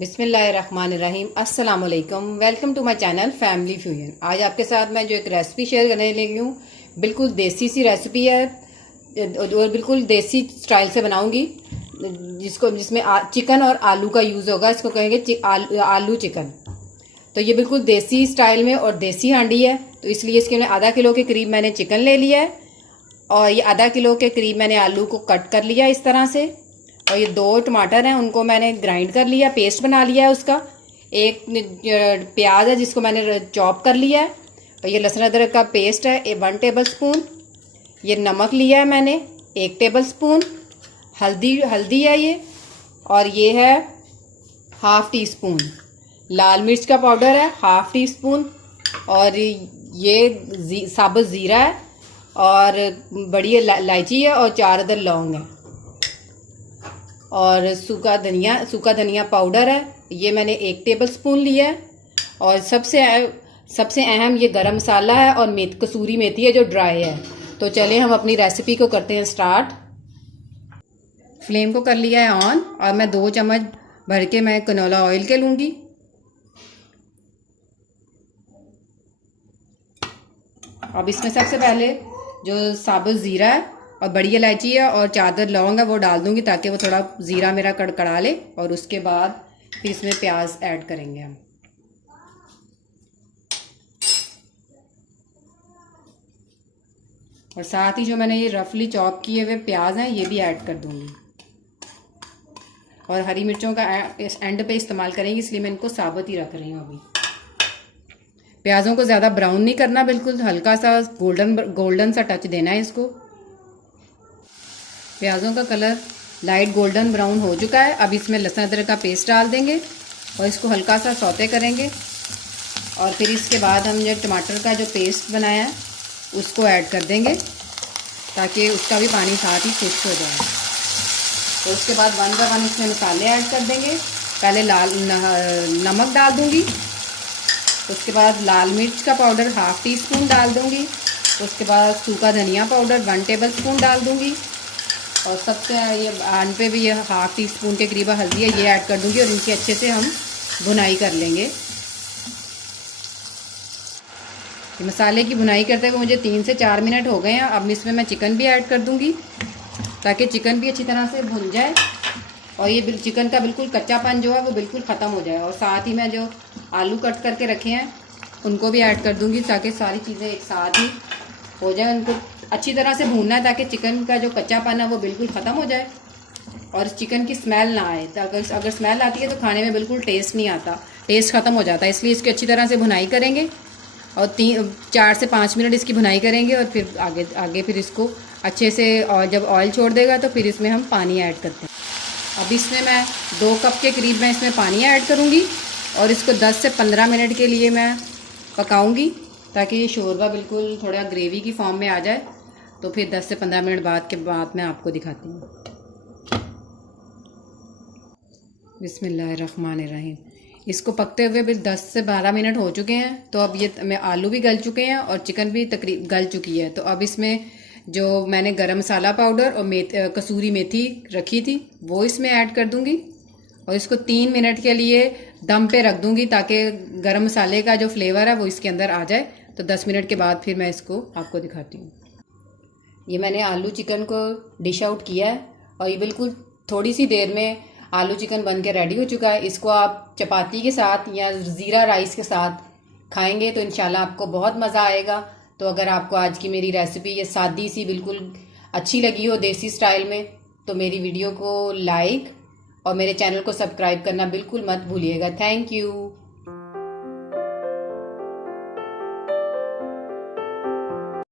बिस्मिल्लाहिर्रहमानिर्रहीम। अस्सलाम वालेकुम। Welcome to my channel family fusion. आज आपके साथ मैं जो एक रेसिपी शेयर करने लगी हूँ, बिल्कुल देसी सी रेसिपी है और बिल्कुल देसी स्टाइल से बनाऊंगी, जिसमें चिकन और आलू का यूज़ होगा। इसको कहेंगे आलू चिकन। तो ये बिल्कुल देसी स्टाइल में और देसी हांडी है, तो इसलिए इसके लिए आधा किलो के करीब मैंने चिकन ले लिया है और ये आधा किलो के करीब मैंने आलू को कट कर लिया इस तरह से। और ये 2 टमाटर हैं, उनको मैंने ग्राइंड कर लिया, पेस्ट बना लिया है उसका। एक प्याज है जिसको मैंने चॉप कर लिया है। और ये लहसुन अदरक का पेस्ट है 1 टेबल स्पून। ये नमक लिया है मैंने 1 टेबल स्पून। हल्दी है ये, और ये है ½ टी स्पून। लाल मिर्च का पाउडर है ½ टी स्पून। और ये साबुत ज़ीरा है और बड़ी इलायची है और 4 अदर लौंग है। और सूखा धनिया पाउडर है, ये मैंने 1 टेबल स्पून लिया है। और सबसे अहम ये गरम मसाला है और कसूरी मेथी है जो ड्राई है। तो चलिए हम अपनी रेसिपी को करते हैं स्टार्ट। फ्लेम को कर लिया है ऑन और मैं 2 चम्मच भर के मैं कनोला ऑयल के लूँगी। अब इसमें सबसे पहले जो साबुत ज़ीरा है और बड़ी इलायची है और 4 अदर लौंग है वो डाल दूंगी, ताकि वो थोड़ा ज़ीरा मेरा कड़कड़ा ले। और उसके बाद फिर इसमें प्याज ऐड करेंगे हम। और साथ ही जो मैंने ये रफली चॉप किए हुए प्याज हैं ये भी ऐड कर दूंगी। और हरी मिर्चों का एंड पे इस्तेमाल करेंगे, इसलिए मैं इनको साबुत ही रख रही हूँ अभी। प्याज़ों को ज़्यादा ब्राउन नहीं करना, बिल्कुल हल्का सा गोल्डन सा टच देना है इसको। प्याज़ों का कलर लाइट गोल्डन ब्राउन हो चुका है। अब इसमें लहसुन अदरक का पेस्ट डाल देंगे और इसको हल्का सा सौते करेंगे। और फिर इसके बाद हम जो टमाटर का जो पेस्ट बनाया है उसको ऐड कर देंगे, ताकि उसका भी पानी साथ ही खुश्क हो जाए। तो उसके बाद 1 बाय 1 इसमें मसाले ऐड कर देंगे। पहले नमक डाल दूँगी, उसके बाद लाल मिर्च का पाउडर ½ टी स्पून डाल दूँगी। उसके बाद सूखा धनिया पाउडर 1 टेबल स्पून डाल दूँगी। और सबसे ये आन पे भी ये ½ टी स्पून के करीब हल्दी है, ये ऐड कर दूंगी। और इनकी अच्छे से हम भुनाई कर लेंगे। मसाले की भुनाई करते हुए मुझे 3 से 4 मिनट हो गए हैं। अब इसमें मैं चिकन भी ऐड कर दूंगी, ताकि चिकन भी अच्छी तरह से भुन जाए और ये चिकन का बिल्कुल कच्चापन जो है वो बिल्कुल ख़त्म हो जाए। और साथ ही मैं जो आलू कट करके रखे हैं उनको भी ऐड कर दूंगी, ताकि सारी चीज़ें एक साथ ही हो जाए। उनको अच्छी तरह से भूनना है, ताकि चिकन का जो कच्चापन है वो बिल्कुल ख़त्म हो जाए और चिकन की स्मेल ना आए। तो अगर स्मेल आती है तो खाने में बिल्कुल टेस्ट नहीं आता, टेस्ट ख़त्म हो जाता है। इसलिए इसकी अच्छी तरह से भुनाई करेंगे और 4 से 5 मिनट इसकी भुनाई करेंगे। और फिर आगे फिर इसको अच्छे से, और जब ऑयल छोड़ देगा तो फिर इसमें हम पानी ऐड करते हैं। अब इसमें मैं 2 कप के करीब मैं इसमें पानी ऐड करूँगी और इसको 10 से 15 मिनट के लिए मैं पकाऊँगी, ताकि ये शोरबा बिल्कुल थोड़ा ग्रेवी की फॉर्म में आ जाए। तो फिर 10 से 15 मिनट बाद मैं आपको दिखाती हूँ। बिस्मिल्लाहिर्रहमानिर्रहीम। इसको पकते हुए भी 10 से 12 मिनट हो चुके हैं। तो अब ये आलू भी गल चुके हैं और चिकन भी तकरीबन गल चुकी है। तो अब इसमें जो मैंने गरम मसाला पाउडर और कसूरी मेथी रखी थी वो इसमें ऐड कर दूंगी। और इसको 3 मिनट के लिए दम पे रख दूंगी, ताकि गरम मसाले का जो फ्लेवर है वो इसके अंदर आ जाए। तो 10 मिनट के बाद फिर मैं इसको आपको दिखाती हूँ। ये मैंने आलू चिकन को डिश आउट किया है और ये बिल्कुल थोड़ी सी देर में आलू चिकन बन के रेडी हो चुका है। इसको आप चपाती के साथ या ज़ीरा राइस के साथ खाएंगे तो इंशाल्लाह आपको बहुत मज़ा आएगा। तो अगर आपको आज की मेरी रेसिपी ये सादी सी बिल्कुल अच्छी लगी हो देसी स्टाइल में, तो मेरी वीडियो को लाइक और मेरे चैनल को सब्सक्राइब करना बिल्कुल मत भूलिएगा। Thank you.